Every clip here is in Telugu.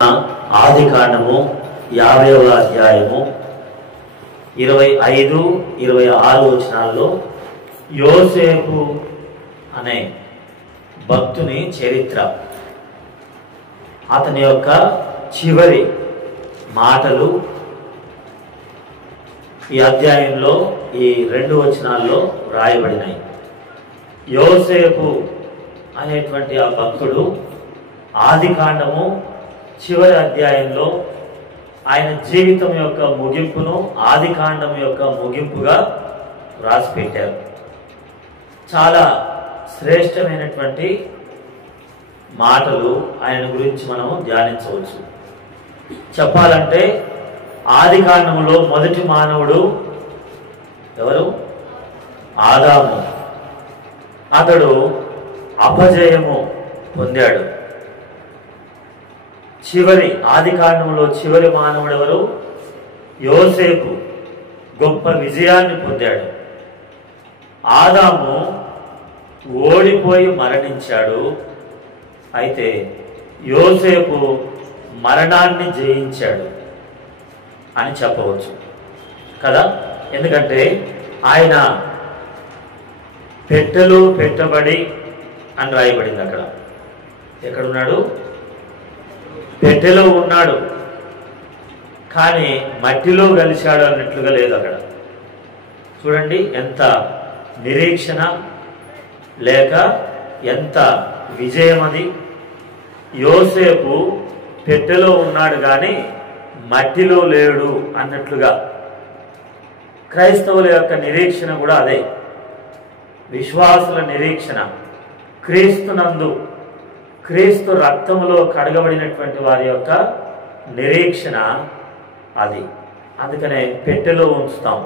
ఆది కాండము 50వ అధ్యాయము 25, 26 వచనాల్లో యోసేపు అనే భక్తుని చరిత్ర, అతని యొక్క చివరి మాటలు ఈ అధ్యాయంలో ఈ 2 వచనాల్లో రాయబడినాయి. యోసేపు అనేటువంటి ఆ భక్తుడు ఆది కాండము చివరి అధ్యాయంలో ఆయన జీవితం యొక్క ముగింపును ఆది కాండం యొక్క ముగింపుగా రాసి పెట్టారు. చాలా శ్రేష్టమైనటువంటి మాటలు ఆయన గురించి మనం ధ్యానించవచ్చు. చెప్పాలంటే ఆది కాండములో మొదటి మానవుడు ఎవరు? ఆదాము. అతడు అపజయము పొందాడు. చివరి ఆది కాండంలో చివరి మానవుడు ఎవరు? యోసేపు గొప్ప విజయాన్ని పొందాడు. ఆదాము ఓడిపోయి మరణించాడు. అయితే యోసేపు మరణాన్ని జయించాడు అని చెప్పవచ్చు కదా. ఎందుకంటే ఆయన పెట్టెలో పెట్టబడి అని రాయబడింది. అక్కడ ఎక్కడున్నాడు? పెట్టెలో ఉన్నాడు, కానీ మట్టిలో కలిశాడు అన్నట్లుగా లేదు అక్కడ. చూడండి ఎంత నిరీక్షణ లేక ఎంత విజయం అది. యోసేపు పెట్టెలో ఉన్నాడు కానీ మట్టిలో లేడు అన్నట్లుగా. క్రైస్తవుల యొక్క నిరీక్షణ కూడా అదే. విశ్వాసుల నిరీక్షణ క్రీస్తునందు, క్రీస్తు రక్తములో కడగబడినటువంటి వారి యొక్క నిరీక్షణ అది. అందుకనే పెట్టెలో ఉంచుతాం.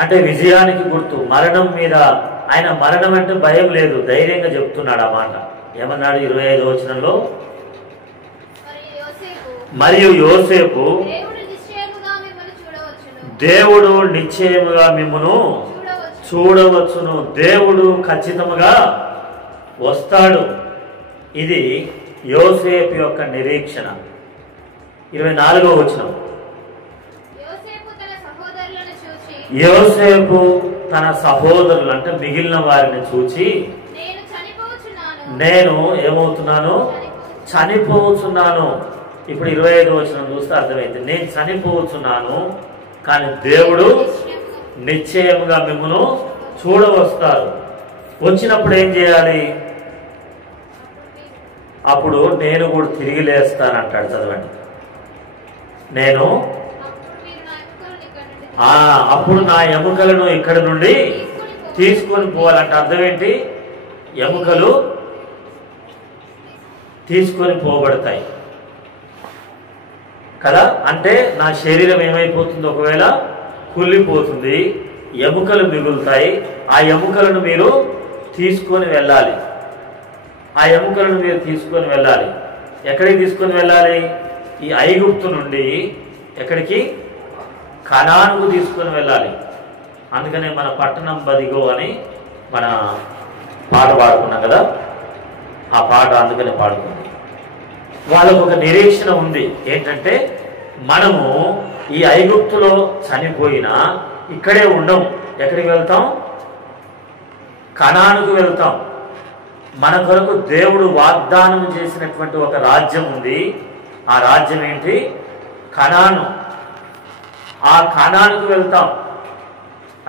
అంటే విజయానికి గుర్తు. మరణం మీద ఆయన మరణం అంటే భయం లేదు, ధైర్యంగా చెప్తున్నాడు ఆ మాట. ఏమన్నాడు 25వ వచనంలో? మరియు యోసేపు దేవుడు నిశ్చయముగా మిమ్మును చూడవచ్చును, దేవుడు ఖచ్చితంగా వస్తాడు. ఇది యోసేపు యొక్క నిరీక్షణ. 24వ వచనం. యోసేపు తన సహోదరులు అంటే మిగిలిన వారిని చూచి నేను ఏమవుతున్నాను? చనిపోతున్నాను. ఇప్పుడు 25వ వచనం చూస్తే అర్థమైంది. నేను చనిపోతున్నాను, కానీ దేవుడు నిశ్చయముగా మిమ్మల్ని చూడవస్తారు. వచ్చినప్పుడు ఏం చేయాలి? అప్పుడు నేను కూడా తిరిగి లేస్తానంటాడు. చదవండి. నేను అప్పుడు నా ఎముకలను ఇక్కడ నుండి తీసుకొని పోవాలంటే అర్థం ఏంటి? ఎముకలు తీసుకొని పోబడతాయి కదా. అంటే నా శరీరం ఏమైపోతుంది? ఒకవేళ కుళ్ళిపోతుంది, ఎముకలు మిగులుతాయి. ఆ ఎముకలను మీరు తీసుకొని వెళ్ళాలి. ఆ ఎముకలను మీరు తీసుకొని వెళ్ళాలి. ఎక్కడికి తీసుకొని వెళ్ళాలి? ఈ ఐగుప్తు నుండి ఎక్కడికి? కనానుకు తీసుకొని వెళ్ళాలి. అందుకనే మన పట్టణం బదిగో అని మన పాట పాడుకున్నాం కదా. ఆ పాట అందుకనే పాడుకుంది. వాళ్ళకు ఒక నిరీక్షణ ఉంది. ఏంటంటే మనము ఈ ఐగుప్తులో చనిపోయినా ఇక్కడే ఉండం. ఎక్కడికి వెళ్తాం? కనానుకు వెళ్తాం. మన కొరకు దేవుడు వాగ్దానం చేసినటువంటి ఒక రాజ్యం ఉంది. ఆ రాజ్యం ఏంటి? కనాను. ఆ కనానుకు వెళ్తాం.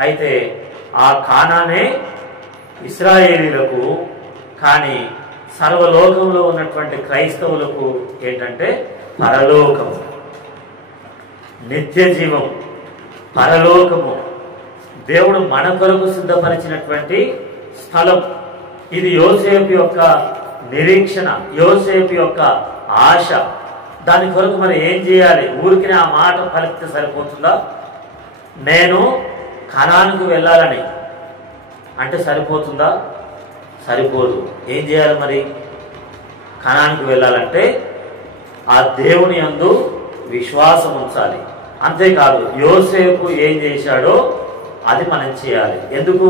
అయితే ఆ కానానే ఇశ్రాయేలీలకు, కానీ సర్వలోకంలో ఉన్నటువంటి క్రైస్తవులకు ఏంటంటే పరలోకము, నిత్య జీవం, పరలోకము. దేవుడు మన కొరకు సిద్ధపరిచినటువంటి స్థలం ఇది. యోసేపు యొక్క నిరీక్షణ, యోసేపు యొక్క ఆశ. దాని కొరకు మరి ఏం చేయాలి? ఊరికి ఆ మాట పలికితే సరిపోతుందా? నేను కనానుకు వెళ్ళాలని అంటే సరిపోతుందా? సరిపోదు. ఏం చేయాలి మరి? కనానుకు వెళ్ళాలంటే ఆ దేవుని యందు విశ్వాసం ఉంచాలి. అంతేకాదు యోసేపు ఏం చేశాడో అది మనం చేయాలి. ఎందుకు?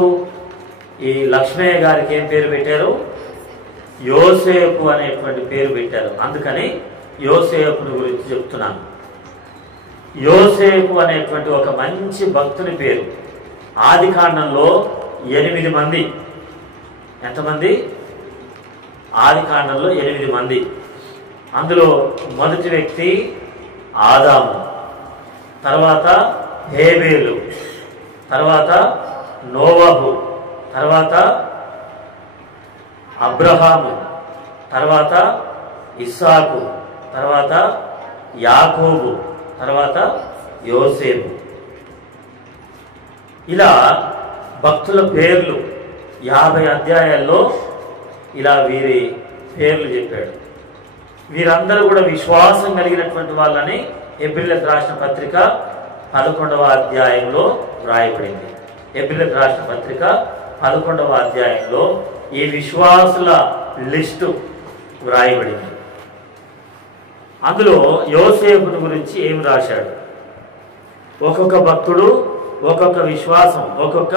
ఈ లక్ష్మయ్య గారికి ఏం పేరు పెట్టారు? యోసేపు అనేటువంటి పేరు పెట్టారు. అందుకని యోసేపుని గురించి చెప్తున్నాను. యోసేపు అనేటువంటి ఒక మంచి భక్తుని పేరు. ఆది కాండంలో 8 మంది. ఎంతమంది? ఆది కాండంలో 8 మంది. అందులో మొదటి వ్యక్తి ఆదాము, తర్వాత హేబేలు, తర్వాత నోవహు, తర్వాత అబ్రహాము, తర్వాత ఇస్సాకు, తర్వాత యాకోబు, తర్వాత యోసేపు. ఇలా భక్తుల పేర్లు 50 అధ్యాయాల్లో ఇలా వీరి పేర్లు చెప్పాడు. వీరందరూ కూడా విశ్వాసం కలిగినటువంటి వాళ్ళని హెబ్రీయులకు రాసిన పత్రిక 11వ అధ్యాయంలో వ్రాయబడింది. హెబ్రీయులకు రాసిన పత్రిక 11వ అధ్యాయంలో ఈ విశ్వాసుల లిస్టు వ్రాయబడింది. అందులో యోసేపుని గురించి ఏమి రాశాడు? ఒక్కొక్క భక్తుడు ఒక్కొక్క విశ్వాసం, ఒక్కొక్క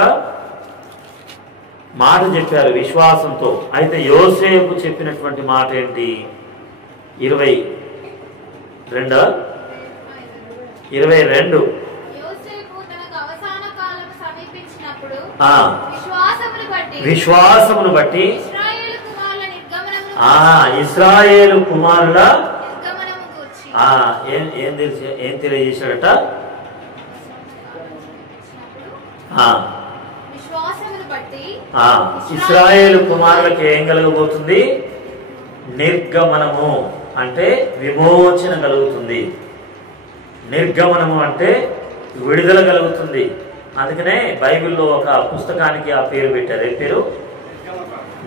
మాట చెప్పారు విశ్వాసంతో. అయితే యోసేపు చెప్పినటువంటి మాట ఏంటి? 22 విశ్వాసమును బట్టి ఇశ్రాయేలు కుమారుల ఏం తెలియజేశాడట? ఇశ్రాయేలు కుమారులకు ఏం కలగబోతుంది? నిర్గమనము అంటే విమోచన కలుగుతుంది. నిర్గమనము అంటే విడుదల కలుగుతుంది. అందుకనే బైబిల్లో ఒక పుస్తకానికి ఆ పేరు పెట్టారు. ఏ పేరు?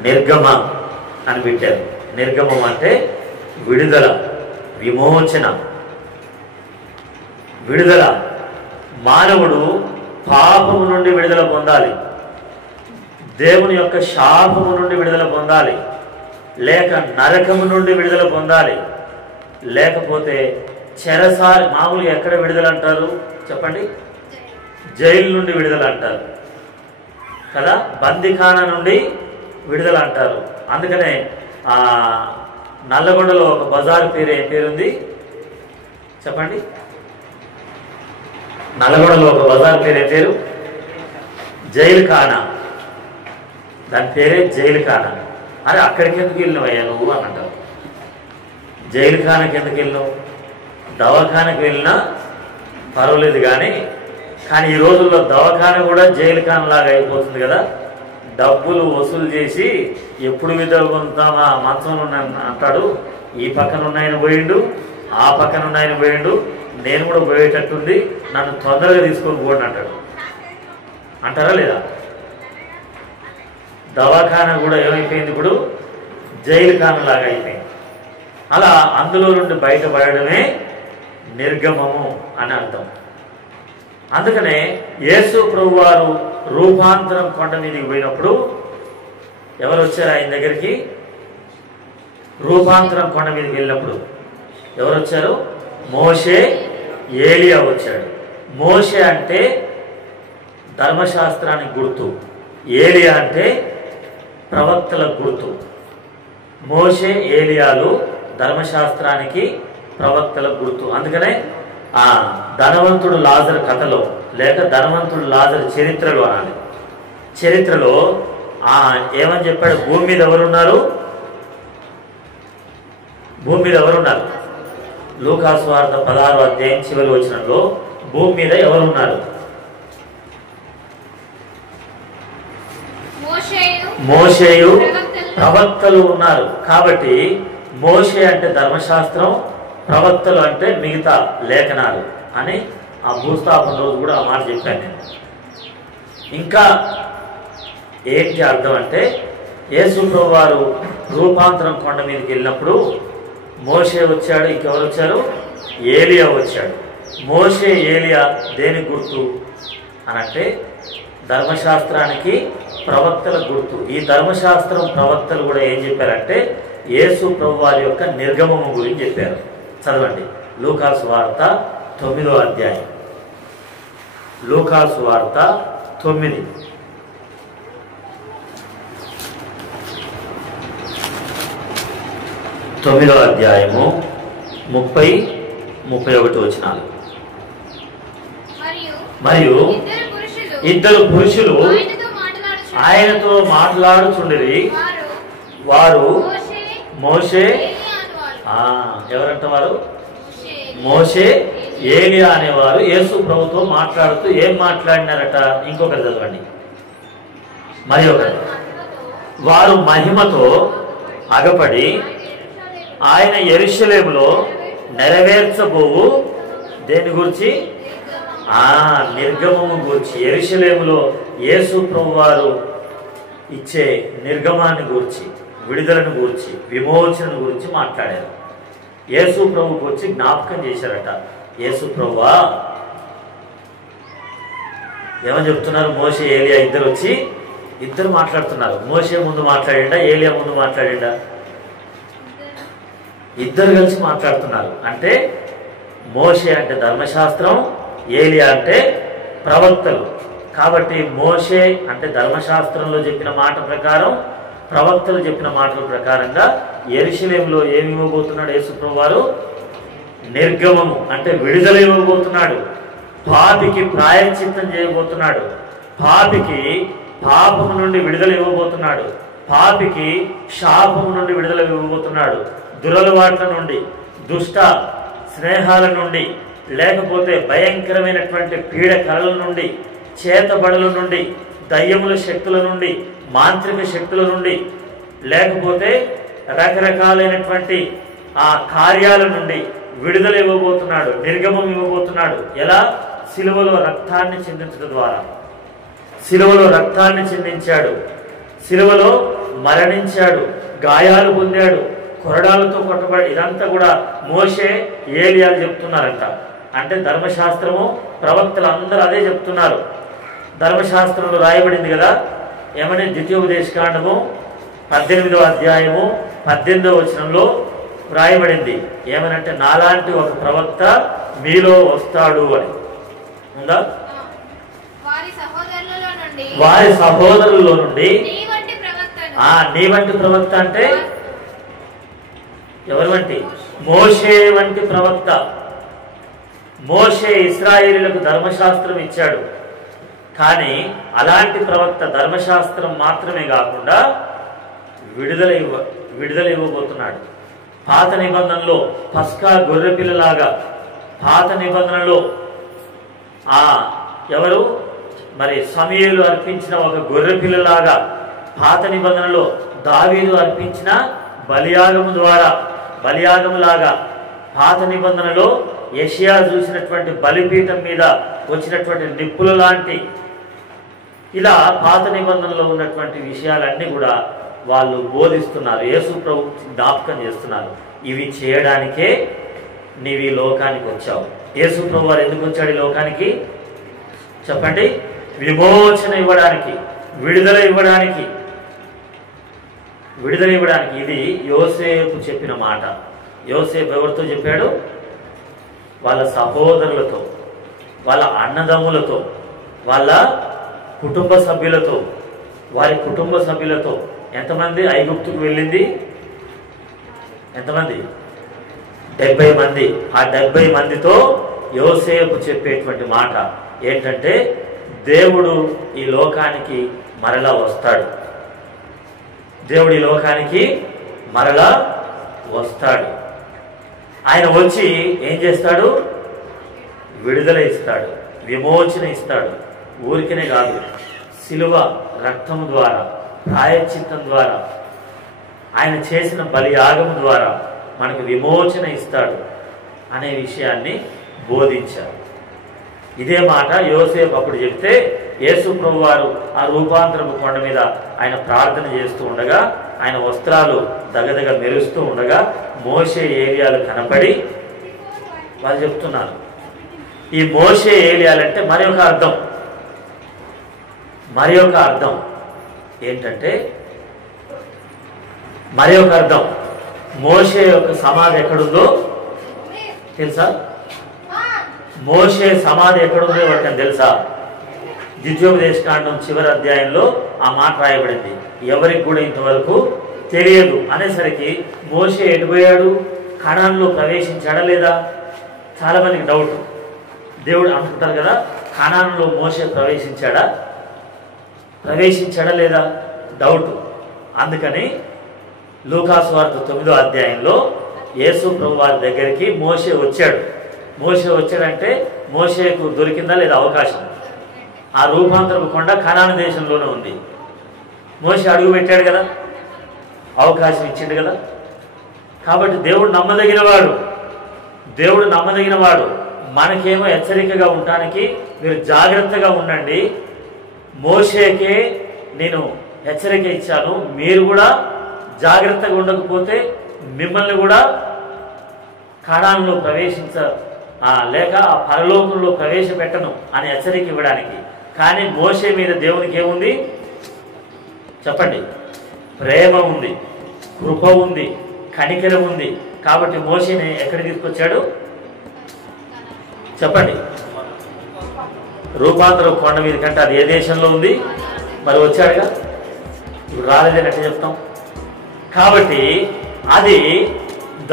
నిర్గమ అని పెట్టారు. నిర్గమం అంటే విడుదల, విమోచన, విడుదల. మానవుడు పాపము నుండి విడుదల పొందాలి, దేవుని యొక్క శాపము నుండి విడుదల పొందాలి, లేక నరకము నుండి విడుదల పొందాలి, లేకపోతే చెరసారి. మామూలుగా ఎక్కడ విడుదల అంటారు చెప్పండి? జైలు నుండి విడుదల అంటారు కదా, బందిఖానా నుండి విడుదల అంటారు. అందుకనే నల్లగొండలో ఒక బజార్ పేరు ఏం పేరుంది చెప్పండి? నల్లగొండలో ఒక బజార్ పేరు ఏం పేరు? జైలు ఖానా. దాని పేరే జైలు ఖానా. అరే అక్కడికి ఎందుకు వెళ్ళినవయ్యా నువ్వు అని అంటావు. జైలు ఖానాకి ఎందుకు వెళ్ళినావు? దవాఖానకి వెళ్ళినా పర్వాలేదు కానీ ఈ రోజుల్లో దవాఖాన కూడా జైలు ఖానా లాగా అయిపోతుంది కదా. డబ్బులు వసూలు చేసి ఎప్పుడు విధులు పొందుతామా మంచంలో అంటాడు. ఈ పక్కన ఉన్నాయని పోయిండు, ఆ పక్కన ఉన్నాయని పోయిండు, నేను కూడా పోయేటట్టుంది, నన్ను తొందరగా తీసుకొని పోండి అంటాడు. అంటారా లేదా? దవాఖానా కూడా ఏమైపోయింది ఇప్పుడు? జైలు ఖానా లాగా అయిపోయింది. అలా అందులో నుండి బయటపడడమే నిర్గమము అని అర్థం. అందుకనే యేసు ప్రభు వారు రూపాంతరం కొండ మీదకి పోయినప్పుడు ఎవరు వచ్చారు ఆయన దగ్గరికి? రూపాంతరం కొండ మీదకి వెళ్ళినప్పుడు ఎవరు వచ్చారు? మోషే, ఏలియా వచ్చాడు. మోషే అంటే ధర్మశాస్త్రానికి గుర్తు, ఏలియా అంటే ప్రవక్తల గుర్తు. మోషే, ఏలియాలు ధర్మశాస్త్రానికి ప్రవక్తల గుర్తు. అందుకనే ధనవంతుడు లాజరు కథలో, లేక ధనవంతుడు లాజరు చరిత్రలో అనాలి, చరిత్రలో ఏమని చెప్పాడు? భూమి మీద ఎవరున్నారు? భూమి మీద ఎవరున్నారు? లూకాసు వార్త 16వ అధ్యాయం చివరి వచనంలో భూమి మీద ఎవరున్నారు? మోషేయు ప్రవక్తలు ఉన్నారు. కాబట్టి మోషే అంటే ధర్మశాస్త్రం, ప్రవక్తలు అంటే మిగతా లేఖనాలు అని ఆ భూస్థాపన రోజు కూడా ఆ మాట చెప్పాను నేను. ఇంకా ఏంటి అర్థం అంటే, యేసు ప్రభువు వారు రూపాంతరం కొండ మీదకి వెళ్ళినప్పుడు మోషే వచ్చాడు, ఇంకెవరు వచ్చారు? ఏలియా వచ్చాడు. మోషే, ఏలియా దేని గుర్తు అనంటే ధర్మశాస్త్రానికి ప్రవక్తల గుర్తు. ఈ ధర్మశాస్త్రం ప్రవక్తలు కూడా ఏం చెప్పారంటే యేసు ప్రభు వారి యొక్క నిర్గమము గురించి చెప్పారు. చదవండి లూకాసు వార్త 9వ అధ్యాయం. లూకాసు వార్త 9. 9వ అధ్యాయము 30-31 వచనాలు. మరియు ఇద్దరు పురుషులు ఆయనతో మాట్లాడుచుండిరి. వారు మోషే, ఎవరంట వారు? మోషే, ఏలియా అనేవారు యేసు ప్రభుతో మాట్లాడుతూ ఏం మాట్లాడినారట? ఇంకొకరు చదవండి. మరి ఒకరు, వారు మహిమతో అగపడి ఆయన యెరూషలేములో నెరవేర్చబోవు దేని గురించి? నిర్గమము గురించి. యెరూషలేములో యేసు ప్రభు వారు ఇచ్చే నిర్గమాన్ని గురించి, విడుదలను గురించి, విమోచనను గురించి మాట్లాడారు. యేసు ప్రభుకు వచ్చి జ్ఞాపకం చేశారట. యేసు ప్రభువా ఏమని చెప్తున్నారు? మోషే, ఏలియా ఇద్దరు మాట్లాడుతున్నారు. మోషే ముందు మాట్లాడిండా, ఏలియా ముందు మాట్లాడిండా? ఇద్దరు కలిసి మాట్లాడుతున్నారు. అంటే మోషే అంటే ధర్మశాస్త్రం, ఏలియా అంటే ప్రవక్తలు. కాబట్టి మోషే అంటే ధర్మశాస్త్రంలో చెప్పిన మాట ప్రకారం, ప్రవక్తలు చెప్పిన మాటల ప్రకారంగా యెరూషలేములో ఏమి ఇవ్వబోతున్నాడు యేసు ప్రభువు వారు? నిర్గమము అంటే విడుదల ఇవ్వబోతున్నాడు. పాపికి ప్రాయశ్చిత్తం చేయబోతున్నాడు. పాపికి పాపము నుండి విడుదల ఇవ్వబోతున్నాడు. పాపికి శాపము నుండి విడుదల ఇవ్వబోతున్నాడు. దురలవాట్ల నుండి, దుష్ట స్నేహాల నుండి, లేకపోతే భయంకరమైనటువంటి పీడ కళల నుండి, చేతబడుల నుండి, దయ్యముల శక్తుల నుండి, మాంత్రిక శక్తుల నుండి, లేకపోతే రకరకాలైనటువంటి ఆ కార్యాల నుండి విడుదల ఇవ్వబోతున్నాడు. నిర్గమం ఇవ్వబోతున్నాడు. ఎలా? సిలువలో రక్తాన్ని చిందించడం ద్వారా. సిలువలో రక్తాన్ని చిందించాడు, సిలువలో మరణించాడు, గాయాలు పొందాడు, కొరడాలతో కొట్టబడి. ఇదంతా కూడా మోషే, ఏలియాలు చెప్తున్నారంట. అంటే ధర్మశాస్త్రము, ప్రవక్తలు అందరూ అదే చెప్తున్నారు. ధర్మశాస్త్రంలో రాయబడింది కదా ఏమని? ద్వితీయోపదేశకాండము 18వ అధ్యాయము 18వ వచనంలో రాయబడింది. ఏమనంటే నాలాంటి ఒక ప్రవక్త మీలో వస్తాడు అని ఉందా? వారి సహోదరుల్లో నుండి నీ వంటి ప్రవక్త అంటే ఎవరి వంటి? మోషే వంటి ప్రవక్త. మోషే ఇశ్రాయేలీయులకు ధర్మశాస్త్రం ఇచ్చాడు. కానీ అలాంటి ప్రవక్త ధర్మశాస్త్రం మాత్రమే కాకుండా విడుదల ఇవ్వబోతున్నాడు. పాత నిబంధనలో పస్కా గొర్రెపిల్లలాగా, పాత నిబంధనలో ఎవరు మరి సమూయేలు అర్పించిన ఒక గొర్రెపిల్లలాగా, పాత నిబంధనలో దావీదు అర్పించిన బలియాగములాగా, పాత నిబంధనలో యెషయా చూసినటువంటి బలిపీఠం మీద వచ్చినటువంటి నిప్పుల లాంటి, ఇలా పాత నిబంధనలో ఉన్నటువంటి విషయాలన్నీ కూడా వాళ్ళు బోధిస్తున్నారు. యేసు ప్రభు జ్ఞాపకం చేస్తున్నారు. ఇవి చేయడానికే నీవు ఈ లోకానికి వచ్చావు. యేసు ప్రభు వారు ఎందుకు వచ్చాడు ఈ లోకానికి చెప్పండి? విమోచన ఇవ్వడానికి, విడుదల ఇవ్వడానికి. ఇది యోసేపు చెప్పిన మాట. యోసేపు ఎవరితో చెప్పాడు? వాళ్ళ సహోదరులతో, వాళ్ళ అన్నదమ్ములతో, వాళ్ళ కుటుంబ సభ్యులతో. వారి కుటుంబ సభ్యులతో ఎంతమంది ఐగుప్తుకు వెళ్ళింది? ఎంతమంది? 70 మంది. ఆ 70 మందితో యోసేపు చెప్పేటువంటి మాట ఏంటంటే దేవుడు ఈ లోకానికి మరలా వస్తాడు. దేవుడు ఈ లోకానికి మరలా వస్తాడు. ఆయన వచ్చి ఏం చేస్తాడు? విడుదల ఇస్తాడు, విమోచన ఇస్తాడు. ఊరికనే కాదు, సిలువ రక్తం ద్వారా, ప్రాయశ్చిత్తం ద్వారా, ఆయన చేసిన బలియాగం ద్వారా మనకు విమోచన ఇస్తాడు అనే విషయాన్ని బోధించారు. ఇదే మాట యోసేపు అప్పుడు చెప్తే యేసు ప్రభు వారు ఆ రూపాంతరపు కొండ మీద ఆయన ప్రార్థన చేస్తూ ఉండగా, ఆయన వస్త్రాలు దగదగ మెరుస్తూ ఉండగా మోషే, ఏలియాలు కనపడి వాళ్ళు చెప్తున్నారు. ఈ మోషే, ఏలియాలంటే మరి ఒక అర్థం ఏంటంటే, మోషే యొక్క సమాధి ఎక్కడుందో తెలుసా? మోషే సమాధి ఎక్కడుందో ఎవరికని తెలుసా? ద్వితీయోపదేశకాండం చివరి అధ్యాయంలో ఆ మాట రాయబడింది. ఎవరికి కూడా ఇంతవరకు తెలియదు అనేసరికి మోషే ఎటుపోయాడు? కనానులో ప్రవేశించాడా లేదా? చాలా మందికి డౌట్. దేవుడు అనుకుంటారు కదా, కనానులో మోషే ప్రవేశించాడా లేదా డౌట్. అందుకని లూకాసు వార్త 9వ అధ్యాయంలో యేసు ప్రభు వారి దగ్గరికి మోషే వచ్చాడంటే మోషేకు దొరికిందా లేదా అవకాశం? ఆ రూపాంతరపు కొండ కనాను దేశంలోనే ఉంది. మోషే అడుగు పెట్టాడు కదా, అవకాశం ఇచ్చిండు కదా. కాబట్టి దేవుడు నమ్మదగినవాడు. మనకేమో హెచ్చరికగా ఉండటానికి మీరు జాగ్రత్తగా ఉండండి. మోషేకే నేను హెచ్చరిక ఇచ్చాను, మీరు కూడా జాగ్రత్తగా ఉండకపోతే మిమ్మల్ని కూడా కణాల్లో లేక ఆ పరలోకంలో ప్రవేశపెట్టను అని హెచ్చరిక ఇవ్వడానికి. కానీ మోషే మీద దేవునికి ఏముంది చెప్పండి? ప్రేమ ఉంది, కృప ఉంది, కనికరం ఉంది. కాబట్టి మోషేని ఎక్కడికి తీసుకొచ్చాడు చెప్పండి? రూపాంతరం కొండ మీద కంటే అది ఏ దేశంలో ఉంది? మరి వచ్చాడుగా, ఇప్పుడు రాలేదని ఎట్లా చెప్తాం? కాబట్టి అది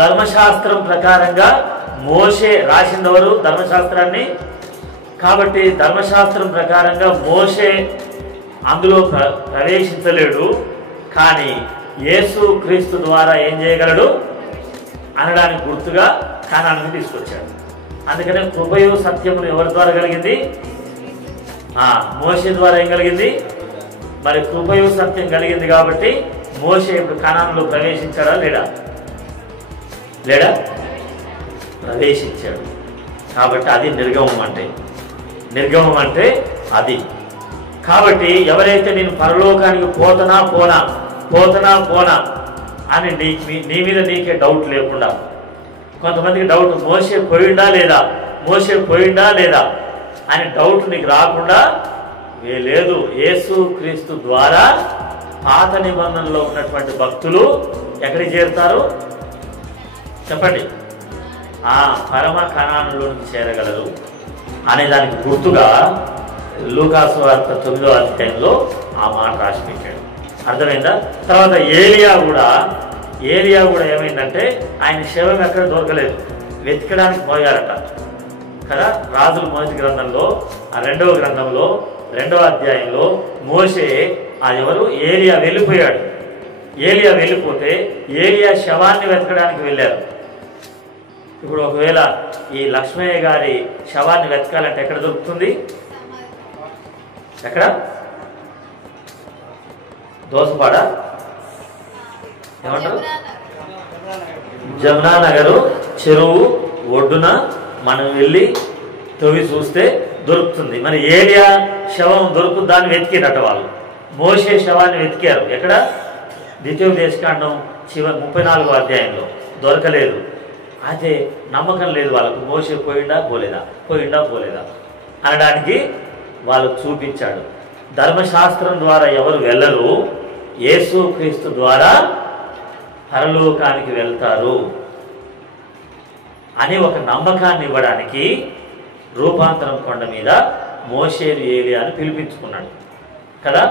ధర్మశాస్త్రం ప్రకారంగా మోషే రాసిందెవరు? ధర్మశాస్త్రాన్ని. కాబట్టి ధర్మశాస్త్రం ప్రకారంగా మోషే అందులో ప్రవేశించలేడు. కానీ యేసు క్రీస్తు ద్వారా ఏం చేయగలడు అనడానికి గుర్తుగా కనానుకు తీసుకొచ్చాడు. అందుకనే కృపయు సత్యమును ఎవరి ద్వారా కలిగింది? మోషే ద్వారా ఏం కలిగింది? మరి కృపయు సత్యం కలిగింది. కాబట్టి మోషే ఇప్పుడు కనానులో ప్రవేశించాడా లేడా? ప్రవేశించాడు. కాబట్టి అది నిర్గమం అంటే అది. కాబట్టి ఎవరైతే నేను పరలోకానికి పోతనా పోనా అని నీ మీద నీకే డౌట్ లేకుండా, కొంతమందికి డౌట్ మోషే పోయిందా లేదా అని డౌట్ నీకు రాకుండా లేదు. యేసు క్రీస్తు ద్వారా పాత నిబంధనలో ఉన్నటువంటి భక్తులు ఎక్కడికి చేరుతారు చెప్పండి? పరమ కణానులోనికి చేరగలరు అనే దానికి గుర్తుగా లూకాసు వార్త 9వ అధ్యాయంలో ఆ మాట రాసి పెట్టాడు. అర్థమైందా? తర్వాత ఏలియా కూడా ఏమైందంటే ఆయన శవం ఎక్కడ దొరకలేదు, వెతకడానికి పోయారట కదా. రాజుల మొదటి గ్రంథంలో ఆ 2వ గ్రంథంలో 2వ అధ్యాయంలో మోషే ఎవరు ఏలియా వెళ్ళిపోతే ఏలియా శవాన్ని వెతకడానికి వెళ్ళారు. ఇప్పుడు ఒకవేళ ఈ లక్ష్మయ్య గారి శవాన్ని వెతకాలంటే ఎక్కడ దొరుకుతుంది? ఎక్కడ? దోసపాడ ఏమంటారు? జమునా నగరు చెరువు ఒడ్డున మనం వెళ్ళి తవ్వి చూస్తే దొరుకుతుంది. మరి ఏలియా శవం దొరుకుతుందాన్ని వెతికినట్ట వాళ్ళు. మోషే శవాన్ని వెతికారు. ఎక్కడ? ద్వితీయోపదేశకాండం 34వ అధ్యాయంలో దొరకలేదు. అదే నమ్మకం లేదు వాళ్ళకు. మోషే పోయిందా పోలేదా అనడానికి వాళ్ళు చూపించాడు. ధర్మశాస్త్రం ద్వారా ఎవరు వెళ్ళరు, యేసు క్రీస్తు ద్వారా పరలోకానికి వెళ్తారు అని ఒక నమ్మకాన్ని ఇవ్వడానికి రూపాంతరం కొండ మీద మోషేను ఏలియాను పిలిపించుకున్నాడు కదా.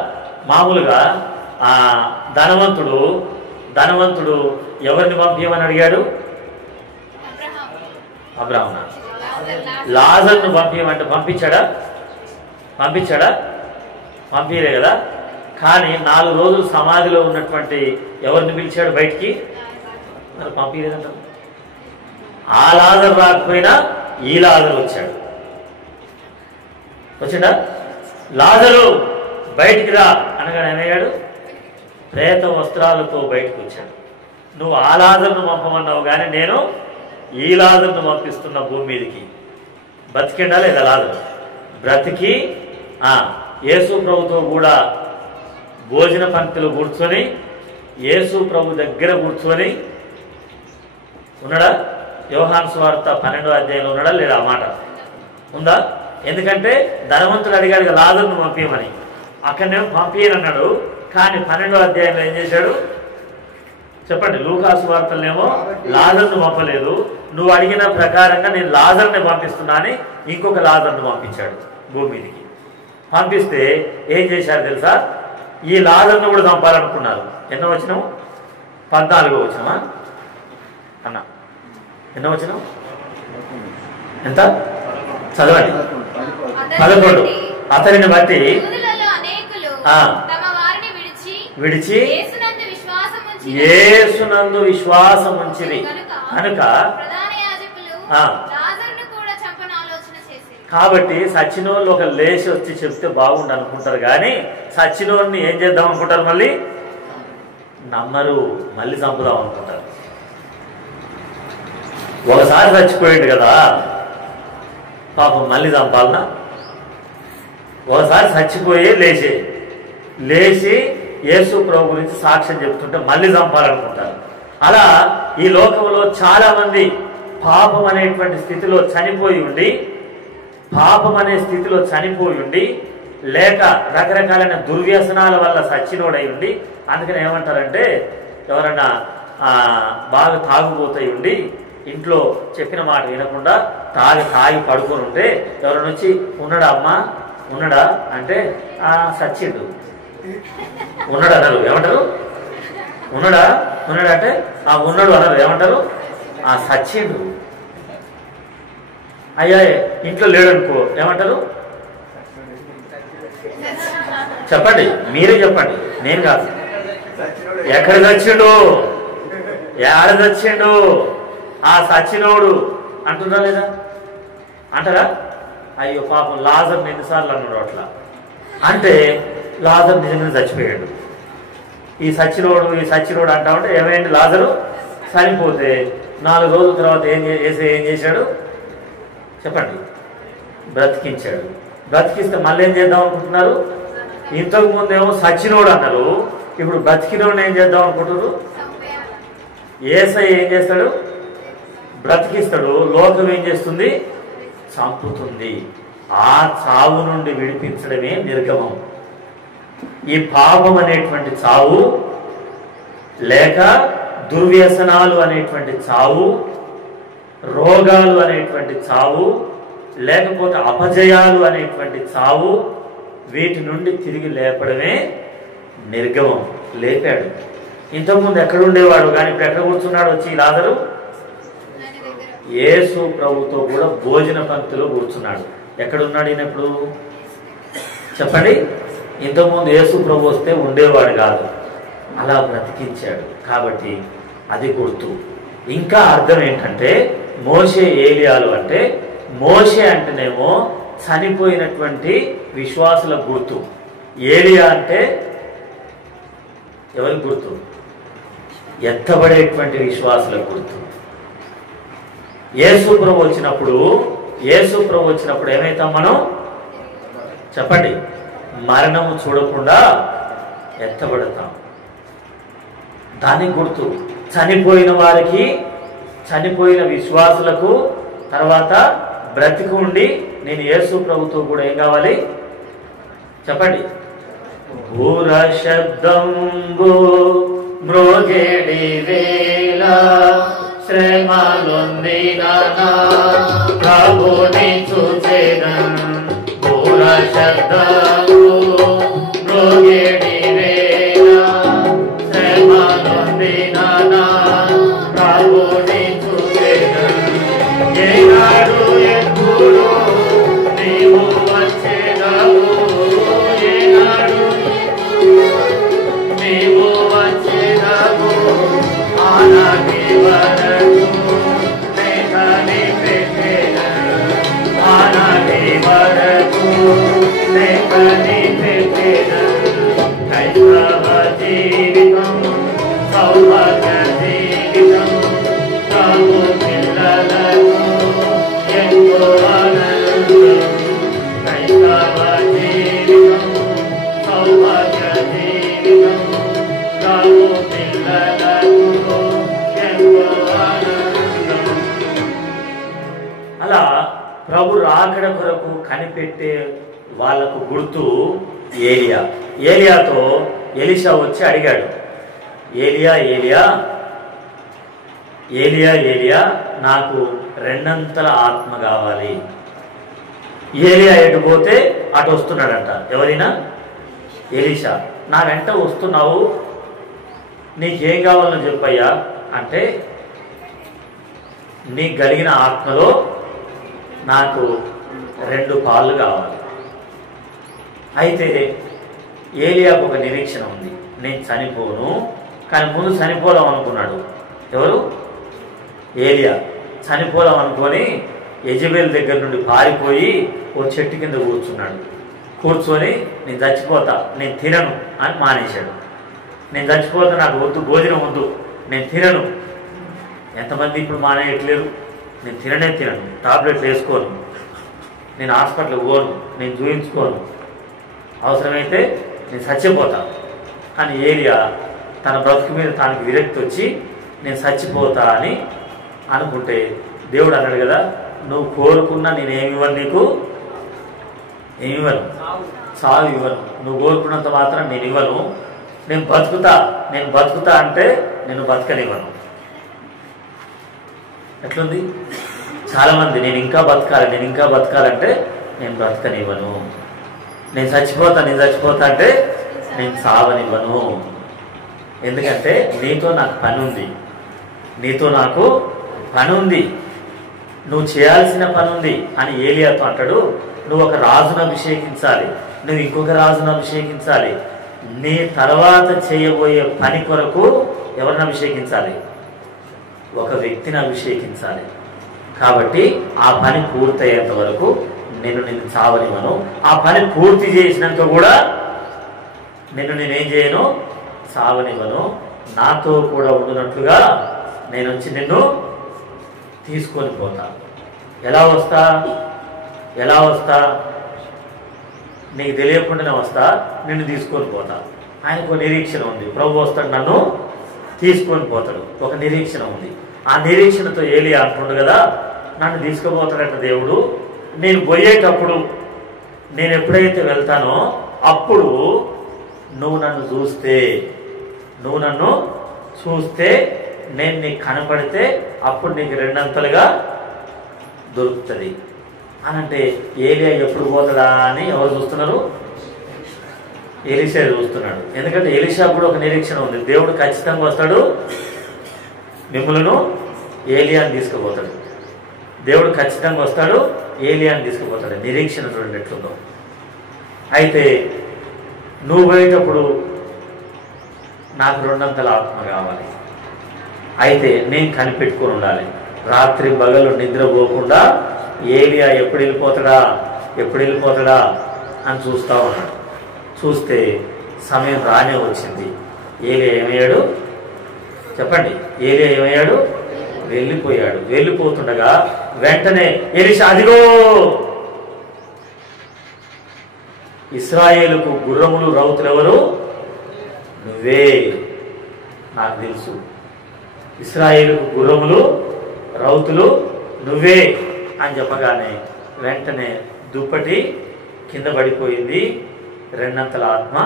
మామూలుగా ధనవంతుడు ఎవరిని పంపించమని అడిగాడు? అబ్రాహామును. లాజరును పంపించమంటే పంపించాడా? పంపించలే కదా. కానీ 4 రోజులు సమాధిలో ఉన్నటువంటి ఎవరిని పిలిచాడు బయటికి? మరి పంపించలేదంట. ఆ లాజరు రాకపోయినా ఈ లాజరు వచ్చాడా? లాజరు బయటికి రా అనగా ఏమయ్యాడు? ప్రేత వస్త్రాలతో బయటకు వచ్చాడు. నువ్వు ఆ లాజరును పంపమన్నావు కానీ నేను ఈ లాజరును పంపిస్తున్న భూమి మీదకి. బతికిండా లేదా లాజరు? బ్రతికి యేసు ప్రభుతో కూడా భోజన పంక్తిలో కూర్చొని యేసు ప్రభు దగ్గర కూర్చొని ఉన్నాడా? యోహాను సువార్త 12వ అధ్యాయంలో ఉన్నాడా లేదా? ఆ మాట ఉందా? ఎందుకంటే ధనవంతుడు అడిగాడు లాజరును పంపించమని, అక్కడనేమో పంపించనన్నాడు. కానీ 12వ అధ్యాయంలో ఏం చేశాడు చెప్పండి? లూకాసు వార్తలనేమో లాజరును పంపలేదు, నువ్వు అడిగిన ప్రకారంగా నేను లాజరుని పంపిస్తున్నా అని ఇంకొక లాజరును పంపించాడు భూమి మీదకి. పంపిస్తే ఏం చేశారు తెలుసా? ఈ లాజరును కూడా చంపాలనుకున్నారు. ఎన్నో వచనం? 14వ వచనమా అన్న? ఎన్నో వచనం? ఎంత చదవండి. 11. అతనిని బట్టి విడిచి యేసునందు విశ్వాసం ఉంచిరి కనుక. కాబట్టి సచ్చినోళ్ళు ఒక లేచి వచ్చి చెప్తే బాగుండు అనుకుంటారు, కానీ సచ్చినోడిని ఏం చేద్దాం అనుకుంటారు? మళ్ళీ నమ్మరు, మళ్ళీ చంపుదాం అనుకుంటారు. ఒకసారి చచ్చిపోయాడు కదా పాపం, మళ్ళీ చంపాలనా? ఒకసారి చచ్చిపోయి లేచి యేసు ప్రభు గురించి సాక్ష్యం చెప్తుంటే మళ్ళీ చంపాలనుకుంటారు. అలా ఈ లోకంలో చాలా మంది పాపం అనేటువంటి స్థితిలో చనిపోయి ఉండి లేక రకరకాలైన దుర్వ్యసనాల వల్ల సచ్చినోడై ఉండి, అందుకని ఏమంటారంటే ఎవరన్నా బాగా తాగుబోతై ఉండి ఇంట్లో చెప్పిన మాట వినకుండా తాగి పడుకొని ఉంటే ఎవరైనా వచ్చి ఉన్నాడా అమ్మా ఉన్నాడా అంటే సచ్చిండు ఉన్నాడు అన్నారు. ఏమంటారు? ఉన్నాడా అంటే ఉన్నాడు అన్నారు. ఏమంటారు? సచ్చిండు. అయ్యా ఇంట్లో లేడనుకో ఏమంటారు? చెప్పండి, మీరే చెప్పండి, నేను కాదు. ఎక్కడ చచ్చిండు, ఏడ చచ్చిండు, సచ్చినోడు అంటున్నా లేదా? అంటారా? అయ్యో పాపం లాజర్ ఎన్నిసార్లు అన్నాడు అట్లా అంటే లాజర్ నిజంగా చచ్చిపోయాడు. ఈ సచ్చినోడు అంటా ఉంటే ఏమైంది? లాజరు చనిపోతే 4 రోజుల తర్వాత ఏం చేశాడు చెప్పండి? బ్రతికించాడు. బ్రతికిస్తే మళ్ళీ ఏం చేద్దాం అనుకుంటున్నారు? ఇంతకు ముందేమో సచ్చినోడు అన్నారు, ఇప్పుడు బ్రతికినోడు ఏం చేద్దాం అనుకుంటున్నారు? యేసయ్య ఏం చేస్తాడు? బ్రతికిస్తాడు. లోకం ఏం చేస్తుంది? చంపుతుంది. ఆ చావు నుండి విడిపించడమే నిర్గమం. ఈ పాపం అనేటువంటి చావు, లేక దుర్వ్యసనాలు అనేటువంటి చావు, రోగాలు అనేటువంటి చావు, లేకపోతే అపజయాలు అనేటువంటి చావు, వీటి నుండి తిరిగి లేపడమే నిర్గమం. లేపాడు. ఇంతకుముందు ఎక్కడుండేవాడు కానీ ఇప్పుడు ఎక్కడ కూర్చున్నాడు? వచ్చి లాజరు యేసు ప్రభుతో కూడా భోజన పంక్తిలో కూర్చున్నాడు. ఎక్కడున్నాడు ఈయన ఇప్పుడు చెప్పండి? ఇంతకుముందు యేసు ప్రభు వస్తే ఉండేవాడు కాదు, అలా బ్రతికించాడు. కాబట్టి అది గుర్తు. ఇంకా అర్థం ఏంటంటే మోషే ఏలియాలు అంటే, మోషే అంటేనేమో చనిపోయినటువంటి విశ్వాసుల గుర్తు, ఏలియా అంటే ఎవరి గుర్తు? ఎత్తబడేటువంటి విశ్వాసుల గుర్తు. యేసు ప్రభు వచ్చినప్పుడు ఏమైతాం మనం చెప్పండి? మరణము చూడకుండా ఎత్తబడతాం. దానికి గుర్తు చనిపోయిన వారికి, చనిపోయిన విశ్వాసులకు, తర్వాత బ్రతికి ఉండి నేను యేసు ప్రభుతో కూడా ఏం కావాలి చెప్పండి? భూర శబ్దంబు మ్రోగేడి వేళ శ్రమలొందిన ప్రభుని చూచెదన్. భూర శబ్దంబు మ్రోగేడి వేళ శ్రమలొందిన ప్రభుని చూచెదన్. ఏనాడు ఎప్పుడు నీవు వచ్చేదవు, ఏనాడు నీవు వచ్చేదవు, ఆనాటి వరకు లేఖని పెట్టెదను, ఆనాటి వరకు లేఖని పెట్టెదను. క్రైస్తవ జీవితం సౌభాగ్య జీవితం, ప్రభు పిల్లలకు ఎంతో ఆనందం. క్రైస్తవ జీవితం సౌభాగ్య జీవితం, ప్రభు పిల్లలకు ఎంతో ఆనందం. అలా ప్రభు రాకడ కొరకు కనిపెట్టే వాళ్లకు గుర్తు ఏలియా. ఏలియాతో ఎలీషా వచ్చి అడిగాడు, ఏలియా ఏలియా ఏలియా ఏలియా నాకు 2 అంతల ఆత్మ కావాలి. ఏలియా ఎటు పోతే అటు వస్తున్నాడంట. ఎవరైనా? ఎలీషా. నా వెంట వస్తున్నావు, నీకేం కావాలో చెప్పయ్యా అంటే, నీకు కలిగిన ఆత్మలో నాకు 2 పాలు కావాలి. అయితే ఏలియాకు ఒక నిరీక్షణ ఉంది, నేను చనిపోను. కానీ ముందు చనిపోదాం అనుకున్నాడు. ఎవరు? ఏలియా. చనిపోదాం అనుకొని యెజబెల్ దగ్గర నుండి పారిపోయి ఓ చెట్టు కింద కూర్చున్నాడు. కూర్చొని నేను చచ్చిపోతా, నేను తినను అని మానేశాడు. నేను చచ్చిపోతా, నాకు వద్దు, భోజనం వద్దు, నేను తినను. ఎంతమంది ఇప్పుడు మానేయట్లేరు? నేను తినను, టాబ్లెట్లు వేసుకోను, నేను హాస్పిటల్కి పోను, నేను చూయించుకోను, అవసరమైతే నేను చచ్చిపోతా అని ఏలియా తన బ్రతుకు మీద తనకి విరక్తి వచ్చి నేను చచ్చిపోతా అని అనుకుంటే, దేవుడు అన్నాడు కదా, నువ్వు కోరుకున్నా నేనేమి ఇవ్వను, నీకు ఏమి ఇవ్వను, చావు ఇవ్వను. నువ్వు కోరుకున్నంత మాత్రం నేను ఇవ్వను. నేను బతుకుతా అంటే నేను బతకనివ్వను. ఎట్లుంది? చాలామంది నేను ఇంకా బతకాలంటే నేను బ్రతకనివ్వను. నేను చచ్చిపోతా అంటే నేను చావనివ్వను. ఎందుకంటే నీతో నాకు పని ఉంది, నువ్వు చేయాల్సిన పని ఉంది అని ఏలియాతో అంటాడు. నువ్వు ఒక రాజును అభిషేకించాలి, నువ్వు ఇంకొక రాజును అభిషేకించాలి. నీ తర్వాత చేయబోయే పని కొరకు ఎవరిని అభిషేకించాలి? ఒక వ్యక్తిని అభిషేకించాలి. కాబట్టి ఆ పని పూర్తయ్యేంత వరకు నిన్ను చావనివ్వను. ఆ పని పూర్తి చేసినాక కూడా నేనేం చేయను, చావనివ్వను. నాతో కూడా ఉండునట్లుగా నేను వచ్చి నిన్ను తీసుకొని పోతా. ఎలా వస్తా? నీకు తెలియకుండానే వస్తా, నిన్ను తీసుకొని పోతా. ఆయనకు నిరీక్షణ ఉంది, ప్రభు వస్తాడు, నన్ను తీసుకొని పోతాడు. ఒక నిరీక్షణ ఉంది. ఆ నిరీక్షణతో ఏలియా అంటుండు కదా, నన్ను తీసుకుపోతాడట దేవుడు. నేను పోయేటప్పుడు, నేను ఎప్పుడైతే వెళ్తానో అప్పుడు నువ్వు నన్ను చూస్తే నేను నీకు కనపడితే అప్పుడు నీకు 2 అంతలుగా దొరుకుతుంది అని అంటే, ఏలియా ఎప్పుడు పోతాడా అని ఎవరు చూస్తున్నారు? ఎలీషా చూస్తున్నాడు. ఎందుకంటే ఎలీషా కూడా ఒక నిరీక్షణ ఉంది, దేవుడు ఖచ్చితంగా వస్తాడు, మిమ్మలను ఏలియాని తీసుకుపోతాడు. దేవుడు ఖచ్చితంగా వస్తాడు, ఏలియాని తీసుకుపోతాడు. నిరీక్షణ చూడండి ఎట్లుందో. అయితే నువ్వు పోయేటప్పుడు నాకు 2 అంతల ఆత్మ కావాలి. అయితే నేను కనిపెట్టుకొని ఉండాలి. రాత్రి పగలు నిద్రపోకుండా ఏలియా ఎప్పుడు వెళ్ళిపోతాడా అని చూస్తూ ఉన్నాడు. చూస్తే సమయం రానే వచ్చింది. ఏలియా ఏమయ్యాడు చెప్పండి? ఏలియా ఏమయ్యాడు? వెళ్ళిపోతుండగా వెంటనే ఎలీషా, అదిగో ఇశ్రాయేలుకు గుర్రములు రౌతులు ఎవరు? నువ్వే, నాకు తెలుసు. ఇశ్రాయేలుకు గుర్రములు రౌతులు నువ్వే అని చెప్పగానే వెంటనే దుప్పటి కింద పడిపోయింది. 2 అంతల ఆత్మ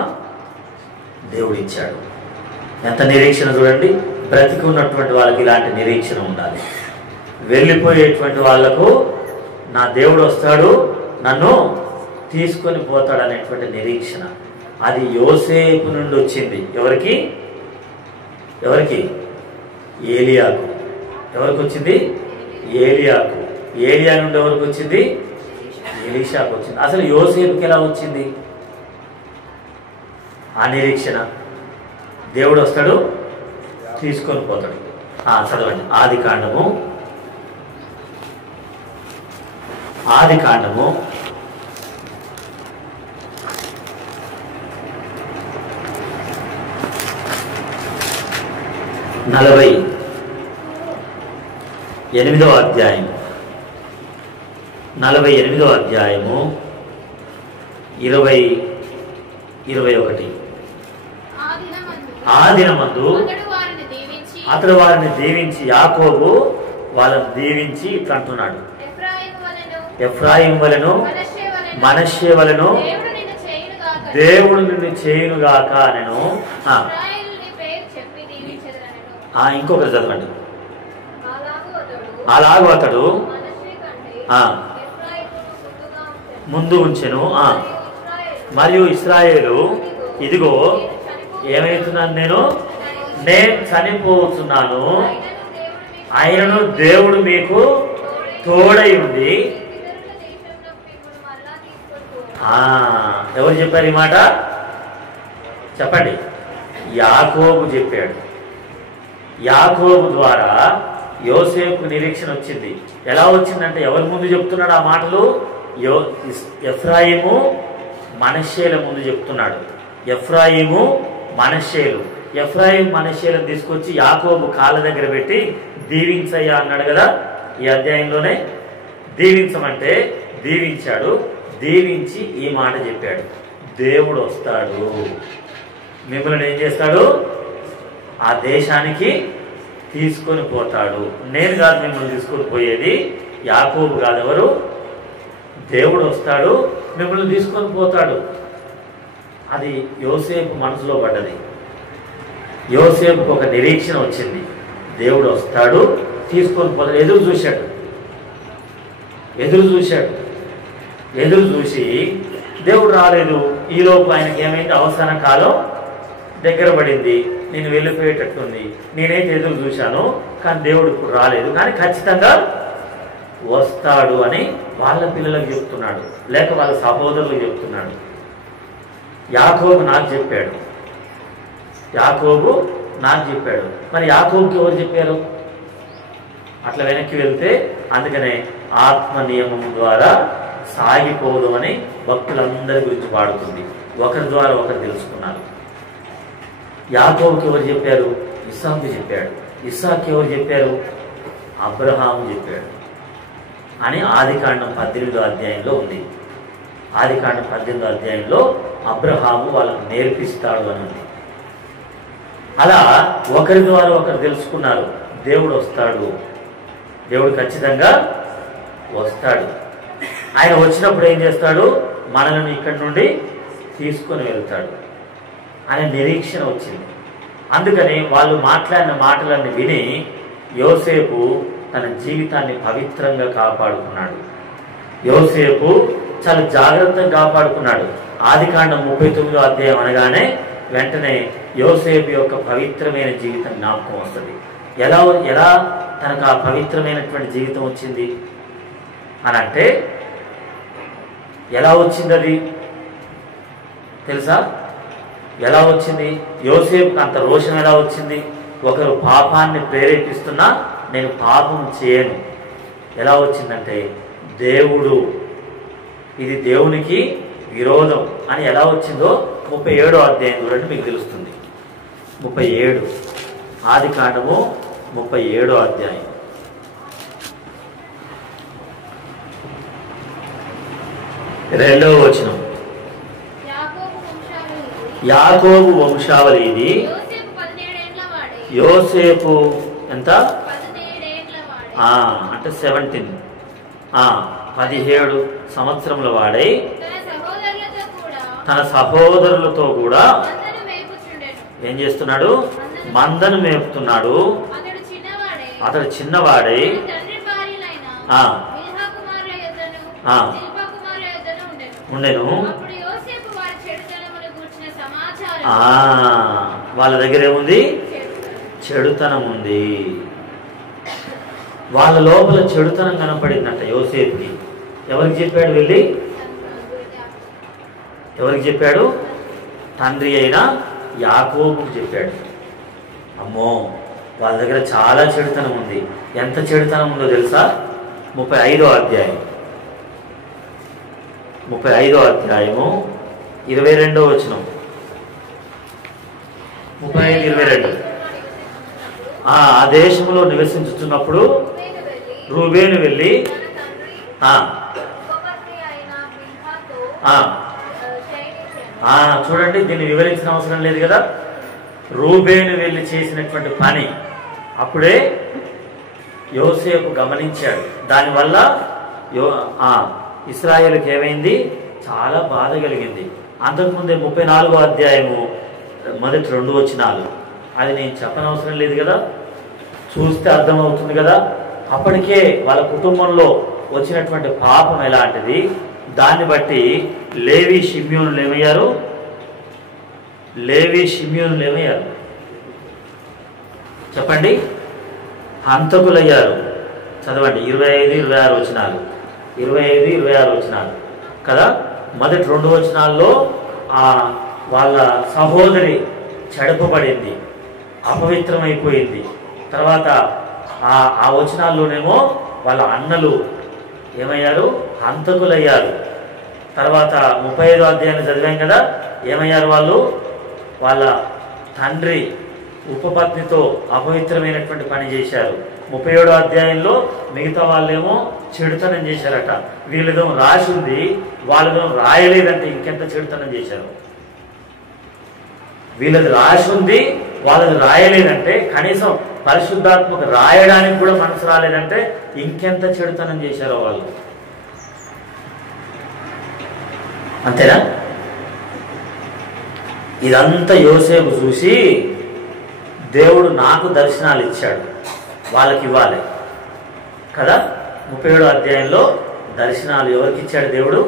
దేవుడిచ్చాడు. ఎంత నిరీక్షణ చూడండి. బ్రతికి ఉన్నటువంటి వాళ్ళకి ఇలాంటి నిరీక్షణ ఉండాలి. వెళ్ళిపోయేటువంటి వాళ్లకు నా దేవుడు వస్తాడు, నన్ను తీసుకొని పోతాడు అనేటువంటి నిరీక్షణ. అది యోసేపు నుండి వచ్చింది. ఎవరికి? ఏలియాకు. ఎవరికి వచ్చింది? ఏలియాకు. ఏలియా నుండి ఎవరికి వచ్చింది? ఎలీషాకు వచ్చింది. అసలు యోసేపుకి ఎలా వచ్చింది ఆ నిరీక్షణ? దేవుడు వస్తాడు, తీసుకొని పోతాడు. చదవండి. ఆదికాండము 48వ అధ్యాయం 20-21. ఆ దినమందు అతడు వారిని దీవించి, యాకోబు వాళ్ళని దీవించి ఇట్లా అంటున్నాడు, ఎఫ్రాయిము వలెను మనష్షే వలెను దేవుడు నిన్ను చేయునుగాక అనెను. ఇంకొకటి చదవండి. అలాగూ అతడు ముందు ఉంచెను. మరియు ఇశ్రాయేలు, ఇదిగో ఏమవుతున్నాను నేను నేను చనిపోతున్నాను, ఆయనను దేవుడు మీకు తోడై ఉంది. ఎవరు చెప్పారు ఈ మాట? చెప్పండి. యాకోబు చెప్పాడు. యాకోబు ద్వారా యోసేపుకు నిరీక్షణ వచ్చింది. ఎలా వచ్చిందంటే ఎవరి ముందు చెప్తున్నాడు ఆ మాటలు? ఎఫ్రాయిము మనష్షేల ముందు చెప్తున్నాడు. ఎఫ్రాయిము మనష్షేలు. ఎఫ్రాయిం మనష్షేలను తీసుకొచ్చి యాకోబు కాళ్ళ దగ్గర పెట్టి దీవించయ్యా అన్నాడు కదా ఈ అధ్యాయంలోనే. దీవించమంటే దీవించాడు. దీవించి ఈ మాట చెప్పాడు, దేవుడు వస్తాడు, మిమ్మల్ని ఏం చేస్తాడు? ఆ దేశానికి తీసుకొని పోతాడు. నేను కాదు మిమ్మల్ని తీసుకొని పోయేది, యాకోబు కాదు, ఎవరు? దేవుడు వస్తాడు, మిమ్మల్ని తీసుకొని పోతాడు. అది యోసేపు మనసులో పడ్డది. యోసేపుకు ఒక నిరీక్షణ వచ్చింది, దేవుడు వస్తాడు, తీసుకొని పోతాడు. ఎదురు చూసి దేవుడు రాలేదు. ఈలోపు ఆయనకి ఏమైంది? అవసాన కాలం దగ్గర పడింది, నేను వెళ్ళిపోయేటట్టుంది. నేనైతే ఎదురు చూశాను, కానీ దేవుడు ఇప్పుడు రాలేదు, కానీ ఖచ్చితంగా వస్తాడు అని వాళ్ళ పిల్లలకు చెప్తున్నాడు, లేక వాళ్ళ సహోదరులకు చెప్తున్నాడు. యాకోబు నాకు చెప్పాడు. మరి యాకోబుకి ఎవరు చెప్పారు? అట్లా వెనక్కి వెళ్తే అందుకనే ఆత్మ నియమం ద్వారా సాగిపోదు అని భక్తులందరి గురించి పాడుతుంది. ఒకరి ద్వారా ఒకరు తెలుసుకున్నారు. యాకోబుకి ఎవరు చెప్పారు? ఇస్సాకు చెప్పాడు. ఇస్సాకు ఎవరు చెప్పారు? అబ్రహాము చెప్పాడు అని ఆదికాండం 18వ అధ్యాయంలో ఉంది. ఆదికాండం 18వ అధ్యాయంలో అబ్రహాము వాళ్ళకు నేర్పిస్తాడు అని ఉంది. అలా ఒకరి ద్వారా ఒకరు తెలుసుకున్నారు. దేవుడు వస్తాడు, దేవుడు ఖచ్చితంగా వస్తాడు. ఆయన వచ్చినప్పుడు ఏం చేస్తాడు? మనల్ని ఇక్కడి నుండి తీసుకొని వెళ్తాడు అనే నిరీక్షణ వచ్చింది. అందుకని వాళ్ళు మాట్లాడిన మాటలన్నీ విని యోసేపు తన జీవితాన్ని పవిత్రంగా కాపాడుకున్నాడు. యోసేపు చాలా జాగ్రత్తగా కాపాడుకున్నాడు. ఆదికాండం 39వ అధ్యాయం అనగానే వెంటనే యోసేపు యొక్క పవిత్రమైన జీవితం జ్ఞాపకం వస్తుంది. ఎలా తనకు ఆ పవిత్రమైనటువంటి జీవితం వచ్చింది అని అంటే, ఎలా వచ్చింది అది తెలుసా? ఎలా వచ్చింది? యోసేపుకి అంత రోషం ఎలా వచ్చింది? ఒకరు పాపాన్ని ప్రేరేపిస్తున్నా నేను పాపం చేయను. ఎలా వచ్చిందంటే, దేవుడు ఇది దేవునికి విరోధం అని ఎలా వచ్చిందో 37వ అధ్యాయం చూడండి, మీకు తెలుస్తుంది. 37 ఆదికాండము 37వ అధ్యాయం. రెండవ వచనం. యాకోబు వంశావళి ఇది. యోసేపు ఎంత? అంటే 17 17 సంవత్సరముల వాడై తన సహోదరులతో కూడా ఏం చేస్తున్నాడు? మందను మేపుతున్నాడు. అతడు చిన్నవాడై ఉండెను. వాళ్ళ దగ్గర ఏముంది? చెడుతనం ఉంది. వాళ్ళ లోపల చెడుతనం కనపడిందంట యోసేపుకి. ఎవరికి చెప్పాడు? వెళ్ళి ఎవరికి చెప్పాడు? తండ్రి అయిన యాకోబుకు చెప్పాడు. అమ్మో, వాళ్ళ దగ్గర చాలా చెడుతనం ఉంది. ఎంత చెడుతనం ఉందో తెలుసా? 35వ అధ్యాయం 35వ అధ్యాయము 22వ వచనం. 35:22. ఆ దేశంలో నివసించుతున్నప్పుడు రూబేను వెళ్ళి చూడండి, దీన్ని వివరించిన అవసరం లేదు కదా. రూబేను వెళ్ళి చేసినటువంటి పని అప్పుడే యోసేపు గమనించాడు. దానివల్ల ఇశ్రాయేలుకి ఏమైంది? చాలా బాధ కలిగింది. అంతకుముందే 34వ అధ్యాయము మొదటి 2 వచనాలు, అది నేను చెప్పనవసరం లేదు కదా, చూస్తే అర్థమవుతుంది కదా. అప్పటికే వాళ్ళ కుటుంబంలో వచ్చినటువంటి పాపం ఎలాంటిది, దాన్ని బట్టి లేవి షిమ్యోనులు ఏమయ్యారు? చెప్పండి, హంతకులయ్యారు. చదవండి 25-26 వచనాలు, 25-26 వచనాలు కదా. మొదటి 2 వచనాల్లో వాళ్ళ సహోదరి చెడపబడింది, అపవిత్రమైపోయింది. తర్వాత ఆ వచనాల్లోనేమో వాళ్ళ అన్నలు ఏమయ్యారు, హంతకులయ్యారు. తర్వాత 35వ అధ్యాయాన్ని చదివాం కదా, ఏమయ్యారు వాళ్ళు, వాళ్ళ తండ్రి ఉపపత్నితో అపవిత్రమైనటువంటి పని చేశారు. 37వ అధ్యాయంలో మిగతా వాళ్ళేమో చెడుతనం చేశారట. వీళ్ళేదో రాసి ఉంది, వాళ్ళేదో రాయలేదంటే ఇంకెంత చెడుతనం చేశారు. వీళ్ళది రాసి ఉంది, వాళ్ళది రాయలేదంటే, కనీసం పరిశుద్ధాత్మకు రాయడానికి కూడా మనసు రాలేదంటే ఇంకెంత చెడుతనం చేశారో వాళ్ళు. అంతేనా? ఇదంతా యోసేపు చూసి దేవుడు నాకు దర్శనాలు ఇచ్చాడు, వాళ్ళకి ఇవ్వాలి కదా. 37వ అధ్యాయంలో దర్శనాలు ఎవరికి ఇచ్చాడు దేవుడు?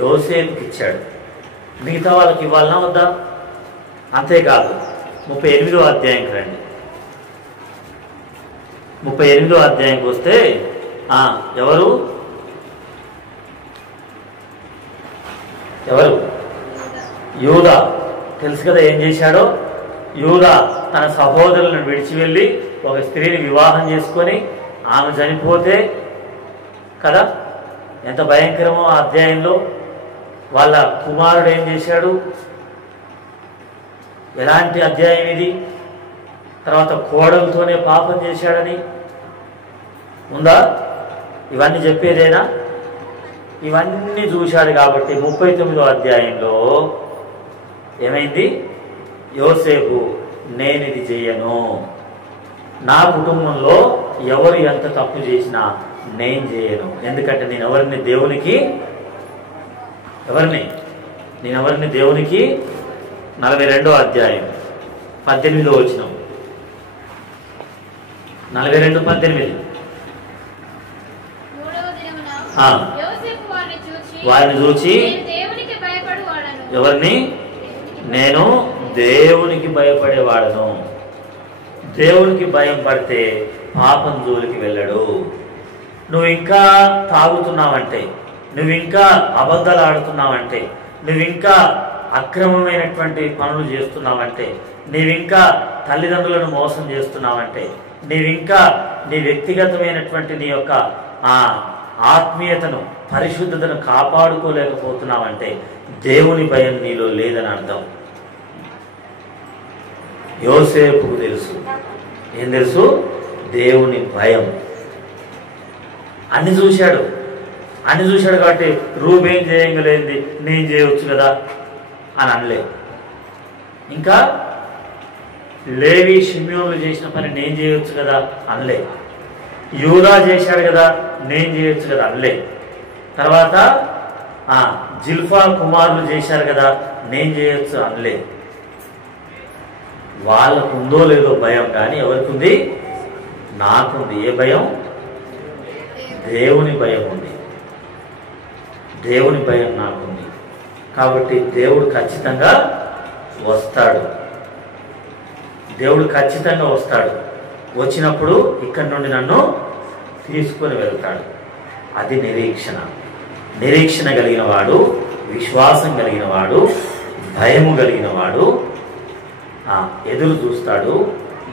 యోసేపుకి ఇచ్చాడు. మిగతా వాళ్ళకి ఇవ్వాలన్నా వద్దా? అంతేకాదు 38వ అధ్యాయంకి రండి. 38వ అధ్యాయంకి వస్తే ఎవరు యూదా. తెలుసు కదా ఏం చేశాడో. యూదా తన సహోదరులను విడిచి వెళ్ళి ఒక స్త్రీని వివాహం చేసుకొని ఆమె చనిపోతే కదా, ఎంత భయంకరమో ఆ అధ్యాయంలో. వాళ్ళ కుమారుడు ఏం చేశాడు, ఎలాంటి అధ్యాయం ఇది. తర్వాత కోడలతోనే పాపం చేశాడని ఉందా? ఇవన్నీ చెప్పేదేనా? ఇవన్నీ చూశాడు కాబట్టి 39వ అధ్యాయంలో ఏమైంది, యోసేపు నేను ఇది చెయ్యను, నా కుటుంబంలో ఎవరు ఎంత తప్పు చేసినా నేను చేయను, ఎందుకంటే నేను ఎవరిని దేవునికి 42వ అధ్యాయం 18వ వచనం, 42:18. వారిని చూచి ఎవరిని? నేను దేవునికి భయపడేవాడను. దేవునికి భయం పడితే పాపం జోలికి వెళ్ళడు. నువ్వు ఇంకా తాగుతున్నావంటే, నువ్వు ఇంకా అబద్ధాలు ఆడుతున్నావంటే, నువ్వు ఇంకా అక్రమమైనటువంటి పనులు చేస్తున్నావంటే, నీవింకా తల్లిదండ్రులను మోసం చేస్తున్నావంటే, నీవింకా నీ వ్యక్తిగతమైనటువంటి నీ యొక్క ఆత్మీయతను, పరిశుద్ధతను కాపాడుకోలేకపోతున్నావంటే దేవుని భయం నీలో లేదని అర్థం. యోసేపుకు తెలుసు, ఏం తెలుసు? దేవుని భయం. అన్ని చూశాడు కాబట్టి రూబేన్ చేయగలేంది నేను చేయవచ్చు కదా అని అనలేదు. ఇంకా లేవి షిమ్యోనులు చేసిన పని నేను చేయొచ్చు కదా అనలే. యూదా చేశాడు కదా నేను చేయొచ్చు కదా అనలే. తర్వాత జిల్ఫా కుమారులు చేశారు కదా నేను చేయొచ్చు అనలే. వాళ్ళకు ఉందో లేదో భయం, కానీ ఎవరికి ఉంది? నాకుంది. ఏ భయం? దేవుని భయం ఉంది. దేవుని భయం నాకుంది. కాబట్టి దేవుడు ఖచ్చితంగా వస్తాడు. దేవుడు ఖచ్చితంగా వస్తాడు. వచ్చినప్పుడు ఇక్కడి నుండి నన్ను తీసుకొని వెళ్తాడు. అది నిరీక్షణ. నిరీక్షణ కలిగిన వాడు, విశ్వాసం కలిగిన వాడు, భయము కలిగిన వాడు ఎదురు చూస్తాడు.